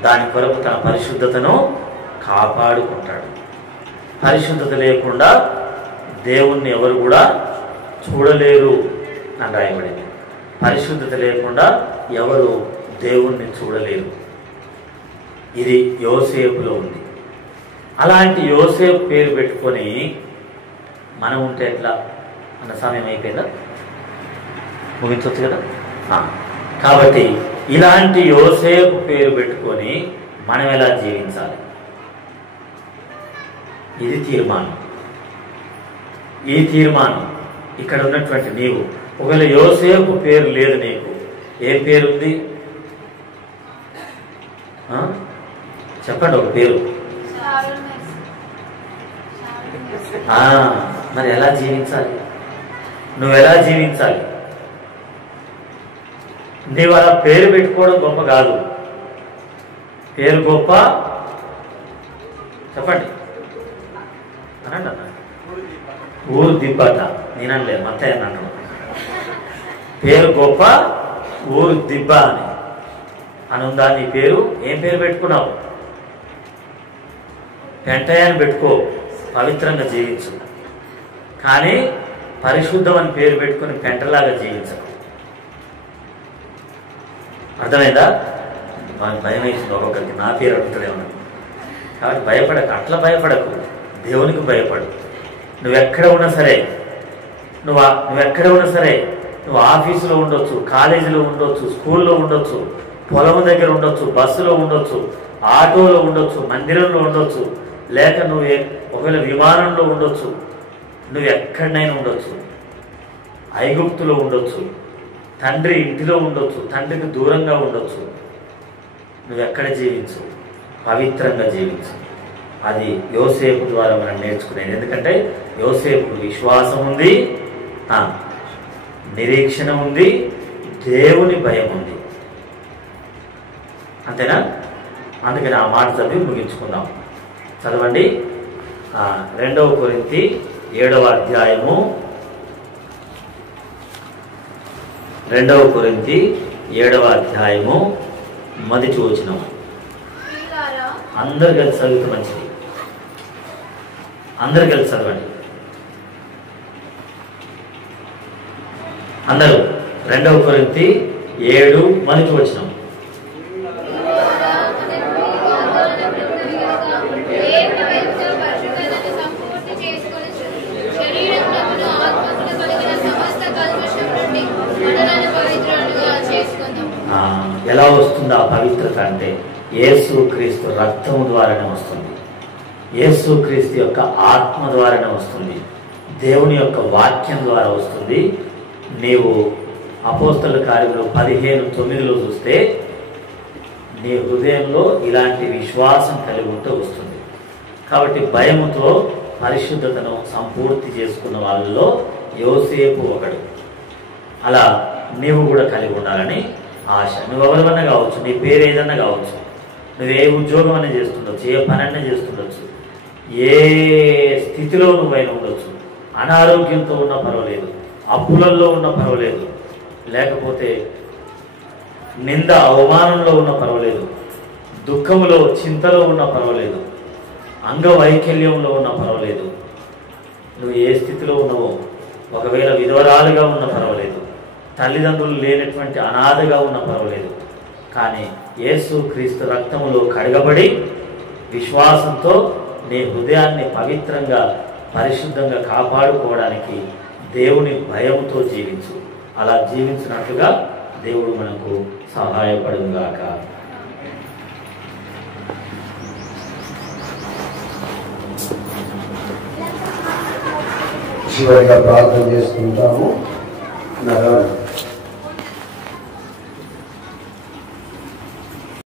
దాని కొరకు తన పరిశుద్ధతను కాపాడుకుంటాడు. పరిశుద్ధత లేకుండా దేవుణ్ణి ఎవరు కూడా చూడలేరు అని రాయబడింది. పరిశుద్ధత లేకుండా ఎవరు దేవుణ్ణి చూడలేరు. ఇది యోసేపులో ఉంది. అలాంటి యోసేపు పేరు పెట్టుకొని మనం ఉంటే ఎట్లా అన్న సమయం అయిపోయిందా? ముగించవచ్చు కదా. కాబట్టి ఇలాంటి యోసేపు పేరు పెట్టుకొని మనం ఎలా జీవించాలి? ఇది తీర్మానం. ఈ తీర్మానం ఇక్కడ ఉన్నటువంటి నీవు, ఒకవేళ యోసేపు పేరు లేదు నీకు, ఏ పేరుంది చెప్పండి, ఒక పేరు. మరి ఎలా జీవించాలి? నువ్వు ఎలా జీవించాలి? నీవు అలా పేరు పెట్టుకోవడం గొప్ప కాదు, పేరు గొప్ప, చెప్పండి అనండి అన్న. ఊరు దిబ్బట, నేనలేదు మత్తయ్య అన్నాడు. పేరు గొప్ప, ఊరు దిబ్బ అని ఉందా నీ పేరు? ఏం పేరు పెట్టుకున్నావు? పెంటయ్య అని పెట్టుకో, పవిత్రంగా జీవించు. కానీ పరిశుద్ధం అని పేరు పెట్టుకుని పెంటలాగా జీవించకు. అర్థమైందా? మనకు భయం వేసింది ఒక్కొక్కరికి, నా పేరు అడుగుతాడేమో. కాబట్టి భయపడకు, అట్లా భయపడకు, దేవునికి భయపడు. నువ్వెక్కడ ఉన్నా సరే, నువ్వెక్కడ ఉన్నా సరే, నువ్వు ఆఫీసులో ఉండొచ్చు, కాలేజీలో ఉండొచ్చు, స్కూల్లో ఉండొచ్చు, పొలం దగ్గర ఉండొచ్చు, బస్సులో ఉండొచ్చు, ఆటోలో ఉండొచ్చు, మందిరంలో ఉండొచ్చు, లేక నువ్వు ఒకవేళ విమానంలో ఉండొచ్చు, నువ్వు ఎక్కడైనా ఉండొచ్చు, ఐగుప్తులో ఉండొచ్చు, తండ్రి ఇంటిలో ఉండొచ్చు, తండ్రికి దూరంగా ఉండొచ్చు. నువ్వెక్కడ జీవించు, పవిత్రంగా జీవించు. అది యోసేపు ద్వారా మనం నేర్చుకునేది. ఎందుకంటే యోసేపు విశ్వాసం ఉంది, నిరీక్షణ ఉంది, దేవుని భయం ఉంది. అంతేనా? అందుకని ఆ మాట చదివి ముగించుకుందాం. చదవండి. 2 కొరింథీ 7వ అధ్యాయము, 2 కొరింథీ 7వ అధ్యాయము మొదటి వచనం. అందరు కలిసి చదివితే మంచిది. అందరు కలిసి చదవండి. అందరూ 2 కొరింథీ 7 మొదటి వచనం. ఎలా వస్తుంది ఆ పవిత్రత అంటే యేసు క్రీస్తు రక్తము ద్వారానే వస్తుంది, యేసు క్రీస్తు యొక్క ఆత్మ ద్వారానే వస్తుంది, దేవుని యొక్క వాక్యం ద్వారా వస్తుంది. నీవు అపోస్తలుల కార్యములు 15:9 చూస్తే నీ హృదయంలో ఇలాంటి విశ్వాసం కలిగి ఉంటే వస్తుంది. కాబట్టి భయముతో పరిశుద్ధతను సంపూర్తి చేసుకున్న వాళ్ళలో యోసేపు ఒకడు. అలా నీవు కూడా కలిగి ఉండాలని ఆశ. నువ్వు ఎవరివన్నా కావచ్చు, నీ పేరు ఏదన్నా కావచ్చు, నువ్వు ఏ ఉద్యోగం అనే చేస్తుండొచ్చు, ఏ పని అనే చేస్తుండొచ్చు, ఏ స్థితిలో నువ్వైనా ఉండొచ్చు, అనారోగ్యంతో ఉన్నా పర్వాలేదు, అప్పులల్లో ఉన్నా పర్వాలేదు, లేకపోతే నింద అవమానంలో ఉన్నా పర్వాలేదు, దుఃఖంలో చింతలో ఉన్నా పర్వాలేదు, అంగవైకల్యంలో ఉన్నా పర్వాలేదు, నువ్వు ఏ స్థితిలో ఉన్నావో, ఒకవేళ విధవరాలుగా ఉన్నా పర్వాలేదు, తల్లిదండ్రులు లేనటువంటి అనాథగా ఉన్నా పర్వాలేదు, కానీ యేసు క్రీస్తు రక్తములో కడగబడి విశ్వాసంతో నీ హృదయాన్ని పవిత్రంగా పరిశుద్ధంగా కాపాడుకోవడానికి దేవుని భయంతో జీవించు. అలా జీవించినట్లుగా దేవుడు మనకు సహాయపడుగాక. చివరిగా ప్రార్థన చేసుకుంటాము.